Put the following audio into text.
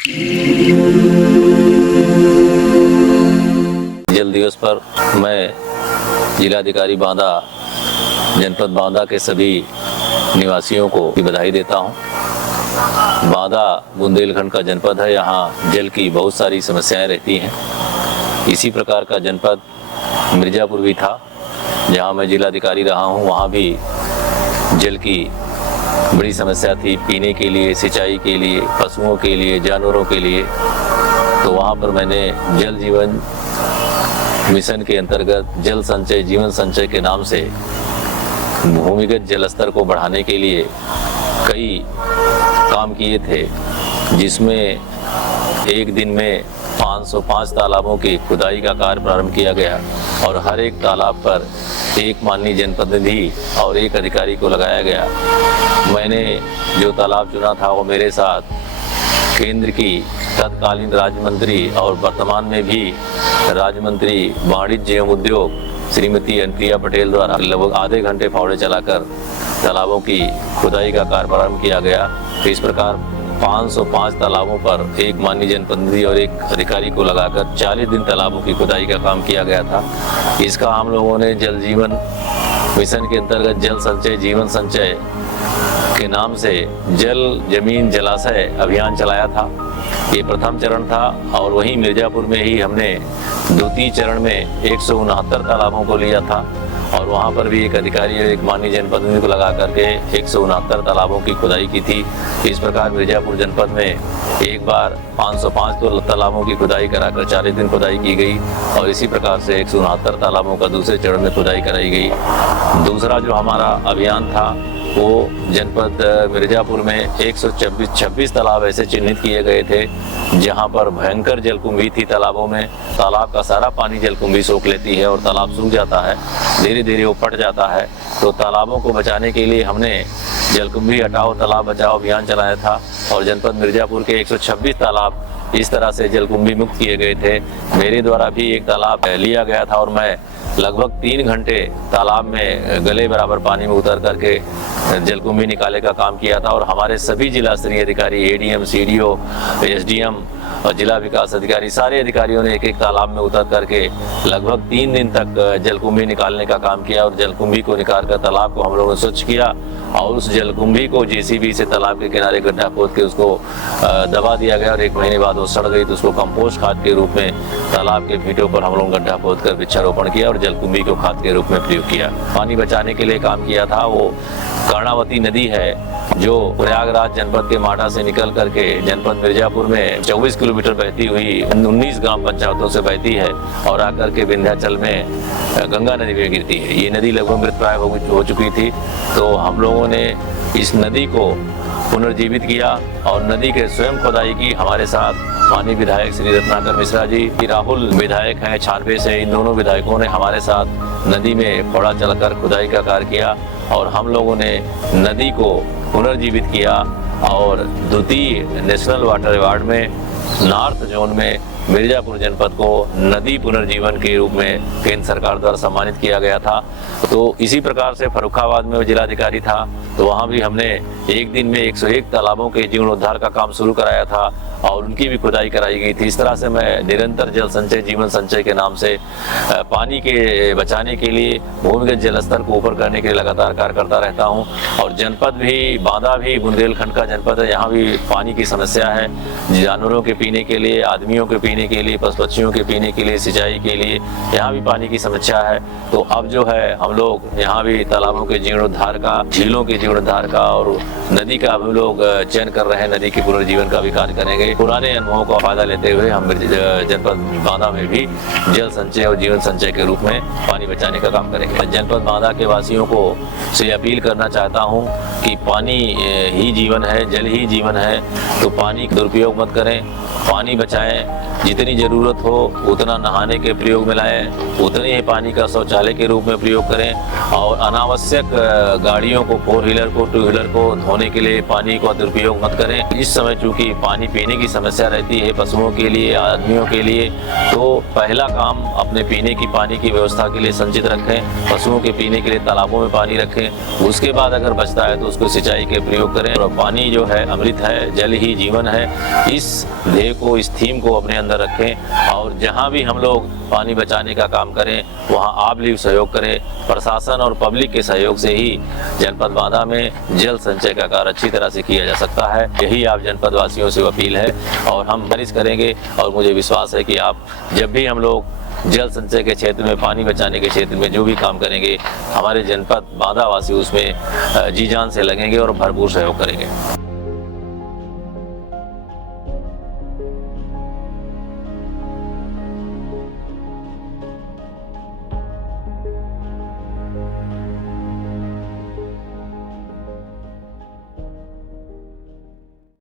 जल दिवस पर मैं जिलाधिकारी बांदा, जनपद बांदा के सभी निवासियों को बधाई देता हूं। बांदा बुंदेलखंड का जनपद है, यहाँ जल की बहुत सारी समस्याएं रहती हैं। इसी प्रकार का जनपद मिर्ज़ापुर भी था, जहाँ मैं जिलाधिकारी रहा हूँ। वहाँ भी जल की बड़ी समस्या थी, पीने के लिए, सिंचाई के लिए, पशुओं के लिए, जानवरों के लिए। तो वहाँ पर मैंने जल जीवन मिशन के अंतर्गत जल संचय, जीवन संचय के नाम से भूमिगत जल स्तर को बढ़ाने के लिए कई काम किए थे, जिसमें एक दिन में 505 तालाबों की खुदाई का कार्य प्रारंभ किया गया और हर एक तालाब पर एक माननीय जनप्रतिनिधि और एक अधिकारी को लगाया गया। मैंने जो तालाब चुना था वो मेरे साथ केंद्र की तत्कालीन राज्य मंत्री और वर्तमान में भी राज्य मंत्री वाणिज्य एवं उद्योग श्रीमती अनुप्रिया पटेल द्वारा लगभग आधे घंटे फावड़े चलाकर तालाबों की खुदाई का कार्य प्रारंभ किया गया। तो इस प्रकार 505 तालाबों पर एक माननीय जनप्रतिनिधि और एक अधिकारी को लगाकर 40 दिन तालाबों की खुदाई का काम किया गया था। इसका हम लोगों ने जल जीवन मिशन के अंतर्गत जल संचय, जीवन संचय के नाम से जल जमीन जलाशय अभियान चलाया था। ये प्रथम चरण था और वहीं मिर्ज़ापुर में ही हमने द्वितीय चरण में 169 तालाबों को लिया था और वहाँ पर भी एक अधिकारी और एक माननीय जनप्रतिनिधि को लगा करके 169 तालाबों की खुदाई की थी। इस प्रकार मिर्ज़ापुर जनपद में एक बार 505 तालाबों की खुदाई कराकर 40 दिन खुदाई की गई और इसी प्रकार से 169 तालाबों का दूसरे चरण में खुदाई कराई गई। दूसरा जो हमारा अभियान था वो जनपद मिर्ज़ापुर में 126 तालाब ऐसे चिन्हित किए गए थे जहां पर भयंकर जलकुंभी थी तालाबों में। तालाब का सारा पानी जलकुंभी सोख लेती है और तालाब सूख जाता है, धीरे धीरे वो फट जाता है। तो तालाबों को बचाने के लिए हमने जलकुंभी हटाओ तालाब बचाओ अभियान चलाया था और जनपद मिर्ज़ापुर के 126 तालाब इस तरह से जलकुंभी मुक्त किए गए थे। मेरे द्वारा भी एक तालाब लिया गया था और मैं लगभग 3 घंटे तालाब में गले बराबर पानी में उतर करके जलकुंभी निकाले का काम किया था और हमारे सभी जिला स्तरीय अधिकारी, एडीएम, सीडीओ, एसडीएम और जिला विकास अधिकारी, सारे अधिकारियों ने एक एक तालाब में उतर करके लगभग 3 दिन तक जलकुंभी निकालने का काम किया और जलकुंभी को निकाल कर तालाब को हम लोगों ने स्वच्छ किया और उस जलकुंभी को जेसीबी से तालाब के किनारे गड्ढा खोद के उसको दबा दिया गया और 1 महीने बाद वो सड़ गई। तो उसको कंपोस्ट खाद के रूप में तालाब के भीटों पर हम लोग गड्ढा खोद कर वृक्षारोपण किया और जलकुंभी को खाद के रूप में प्रयोग किया। पानी बचाने के लिए काम किया था। वो कर्णावती नदी है जो प्रयागराज जनपद के माटा से निकल करके जनपद मिर्ज़ापुर में 24 किलोमीटर बहती हुई 19 ग्राम पंचायतों से बहती है और आकर के विंध्याचल में गंगा नदी में गिरती है। ये नदी लगभग मृतप्राय हो चुकी थी, तो हम लोगों ने इस नदी को पुनर्जीवित किया और नदी के स्वयं खुदाई की। हमारे साथ माननीय विधायक श्री रत्नाकर मिश्रा जी, राहुल विधायक हैं छानबे से, इन दोनों विधायकों ने हमारे साथ नदी में फोड़ा चलकर खुदाई का कार्य किया और हम लोगों ने नदी को पुनर्जीवित किया और द्वितीय नेशनल वाटर अवार्ड में नॉर्थ जोन में मिर्ज़ापुर जनपद को नदी पुनर्जीवन के रूप में केंद्र सरकार द्वारा सम्मानित किया गया था। तो इसी प्रकार से फर्रुखाबाद में जिलाधिकारी था, तो वहाँ भी हमने एक दिन में 101 तालाबों के जीर्णोद्धार का काम शुरू कराया था और उनकी भी खुदाई कराई गई थी। इस तरह से मैं निरंतर जल संचय, जीवन संचय के नाम से पानी के बचाने के लिए, भूमिगत जल स्तर को ऊपर करने के लिए लगातार कार्य करता रहता हूँ। और जनपद भी, बांदा भी बुंदेलखंड का जनपद है, यहाँ भी पानी की समस्या है। जानवरों के पीने के लिए, आदमियों के पीने के लिए, पशु पक्षियों के पीने के लिए, सिंचाई के लिए यहाँ भी पानी की समस्या है। तो अब जो है हम लोग यहाँ भी तालाबों के जीर्णोद्धार का, झीलों के जीर्णोद्धार का और नदी का भी लोग चयन कर रहे हैं, नदी के पुनर्जीवन का भी कार्य करेंगे। पुराने अनुभवों का फायदा लेते हुए हम जनपद बांदा में भी जल संचय और जीवन संचय के रूप में पानी बचाने का काम करेंगे। जनपद बांदा के वासियों को से अपील करना चाहता हूँ कि पानी ही जीवन है, जल ही जीवन है, तो पानी का दुरुपयोग मत करें पानी बचाएं, जितनी ज़रूरत हो उतना नहाने के प्रयोग में लाएं, उतने ही पानी का शौचालय के रूप में प्रयोग करें और अनावश्यक गाड़ियों को, 4 व्हीलर को, 2 व्हीलर को धोने के लिए पानी का दुरुपयोग मत करें। इस समय चूँकि पानी पीने की समस्या रहती है पशुओं के लिए, आदमियों के लिए, तो पहला काम अपने पीने की पानी की व्यवस्था के लिए संचित रखें, पशुओं के पीने के लिए तालाबों में पानी रखें। उसके बाद अगर बचता है तो उसको सिंचाई के प्रयोग करें। और पानी जो है अमृत है, जल ही जीवन है, इस ध्येय को, इस थीम को अपने अंदर रखें और जहाँ भी हम लोग पानी बचाने का काम करें वहाँ आप भी सहयोग करें। प्रशासन और पब्लिक के सहयोग से ही जनपद बांदा में जल संचय का कार्य अच्छी तरह से किया जा सकता है। यही आप जनपद वासियों से अपील है और हम गुजारिश करेंगे और मुझे विश्वास है कि आप जब भी हम लोग जल संचय के क्षेत्र में, पानी बचाने के क्षेत्र में जो भी काम करेंगे, हमारे जनपद बांदा वासी उसमें जी जान से लगेंगे और भरपूर सहयोग करेंगे।